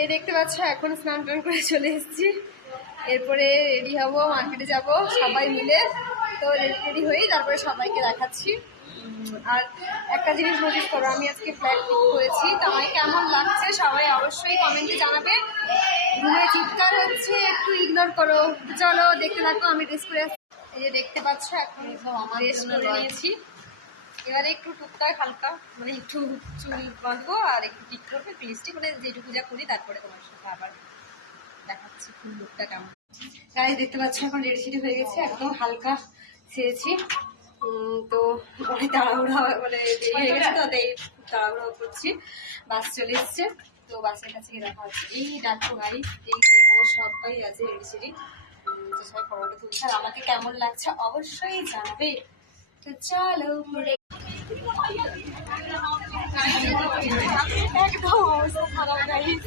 এই দেখতে পাচ্ছ এখন স্নান টান করে চলে এসেছি, এরপরে রেডি হবো, মার্কেটে যাব সবাই মিলে। তো রেডি হয়েই তারপরে সবাইকে দেখাচ্ছি। আর একটা জিনিস নোটিস করো, আমি আজকে ফ্ল্যাট বুক করেছি, তো আমায় কেমন লাগছে সবাই অবশ্যই কমেন্টে জানাবে। রুমে চিৎকার হচ্ছে, একটু ইগনোর করো। চলো দেখতে থাকো, আমি ড্রেস করে আসছি। এই যে দেখতে পাচ্ছ এখন ড্রেস করে নিয়েছি। এবারে একটু টুকটাক হালকা মানে একটু চুল বাঁধবো আর একটু টিক করবো, একটু লিপস্টিক, মানে যেটুকু যা করি তারপরে তোমার সাথে আবার দেখাচ্ছি ফুল লুকটা কেমন। গাইস দেখতে পাচ্ছ এখন রেডি সেডি হয়ে গেছে, একদম হালকা সেরেছি। তো অনেক তাড়াহুড়া মানে দেরি হয়ে গেছে, তো তাই তাড়াহুড়া করছি। বাস চলে এসছে, তো বাসের কাছে গিয়ে দেখা হচ্ছে। এই ডাক্তার গাড়ি, এই এখানে সবাই আছে রেডি সেডি, তো সবাই ফটোটা তুলছে। আর আমাকে কেমন লাগছে অবশ্যই জানাবে। তো চলো একদম অবস্থা খারাপ গাইস।